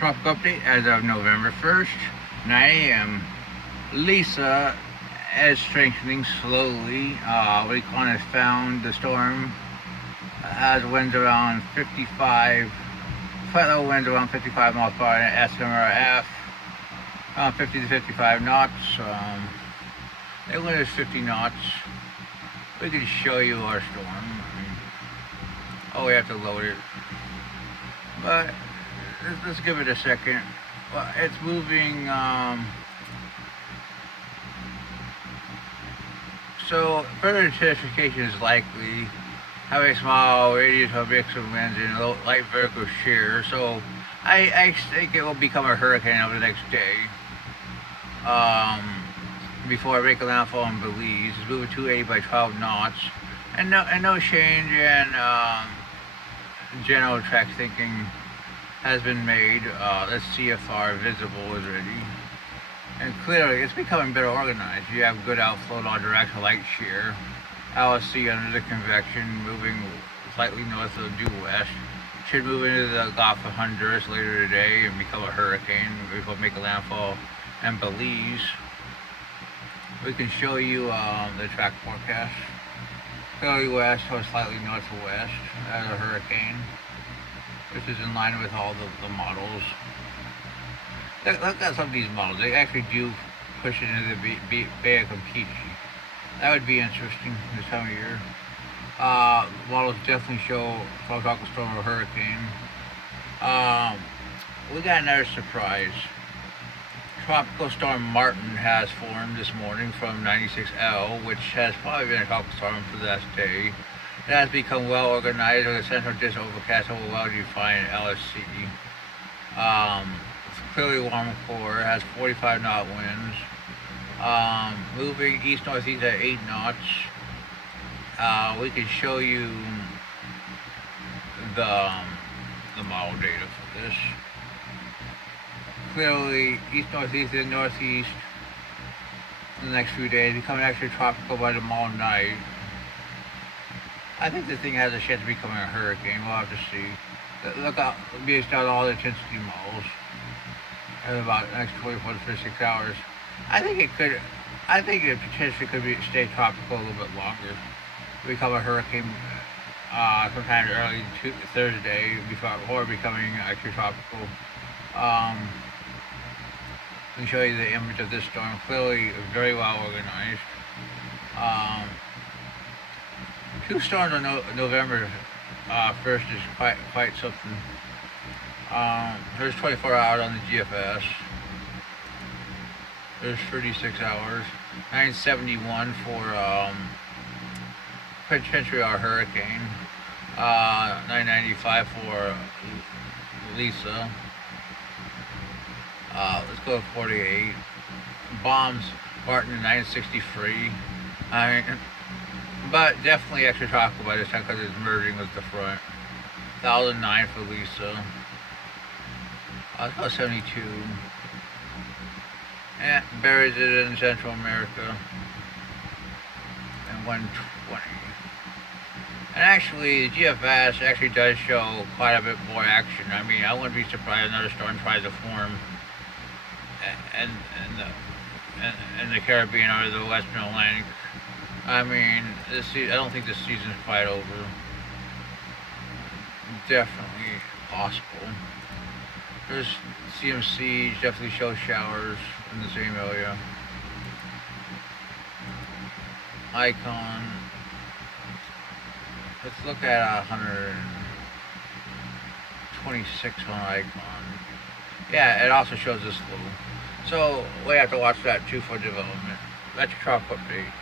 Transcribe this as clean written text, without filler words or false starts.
Tropical update as of November 1st, 9 a.m. Lisa is strengthening slowly. We kind of found the storm has winds around 55, quite low winds around 55 miles per hour, and SMRF around 50 to 55 knots. The wind is 50 knots. We can show you our storm. Oh, we have to load it. But let's give it a second. Well, it's moving. So further intensification is likely. Having a small radius of mix of winds and light vertical shear. So I think it will become a hurricane over the next day. Before I make a landfall in Belize, it's moving 280 by 12 knots, and no change in general track thinking has been made. Let's see if our visible is ready. And clearly, it's becoming better organized. You have good outflow, all directional light shear. LSC under the convection, moving slightly north of due west. Should move into the Gulf of Honduras later today and become a hurricane. We will make a landfall in Belize. We can show you the track forecast. Clearly west or slightly northwest as a hurricane, which is in line with all the models. Look at some of these models. They actually do push it into the Bay of Campeche. That would be interesting this time of year. Models definitely show tropical storm or hurricane. We got another surprise. Tropical storm Martin has formed this morning from 96L, which has probably been a tropical storm for the last day. It has become well organized with a central disk overcast over well-defined LSC. It's clearly warm core, has 45 knot winds. Moving east-northeast at 8 knots. We can show you the model data for this. Clearly east-northeast and northeast in the next few days, becoming actually tropical by tomorrow night. I think this thing has a chance of becoming a hurricane. We'll have to see. Look out, based on all the intensity models in about the next 24 to 36 hours. I think it potentially could stay tropical a little bit longer. Become a hurricane sometime early Thursday before becoming actually tropical. Let me show you the image of this storm. Clearly very well organized. Two storms on November 1st is quite something. There's 24 hours on the GFS. There's 36 hours. 971 for potentially our hurricane. 995 for Lisa. Let's go to 48. Bombs Martin 963. But definitely extra tropical by this time because it's merging with the front. 1009 for Lisa. Let's go 72. And buries it in Central America. And 120. And actually, the GFS actually does show quite a bit more action. I mean, I wouldn't be surprised if another storm tries to form in the Caribbean or the Western Atlantic. I mean, I don't think this season's quite over. Definitely possible. There's CMC, definitely shows showers in the same area. Icon. Let's look at 126 on Icon. Yeah, it also shows this low. So we have to watch that too for development. That's your tropical update.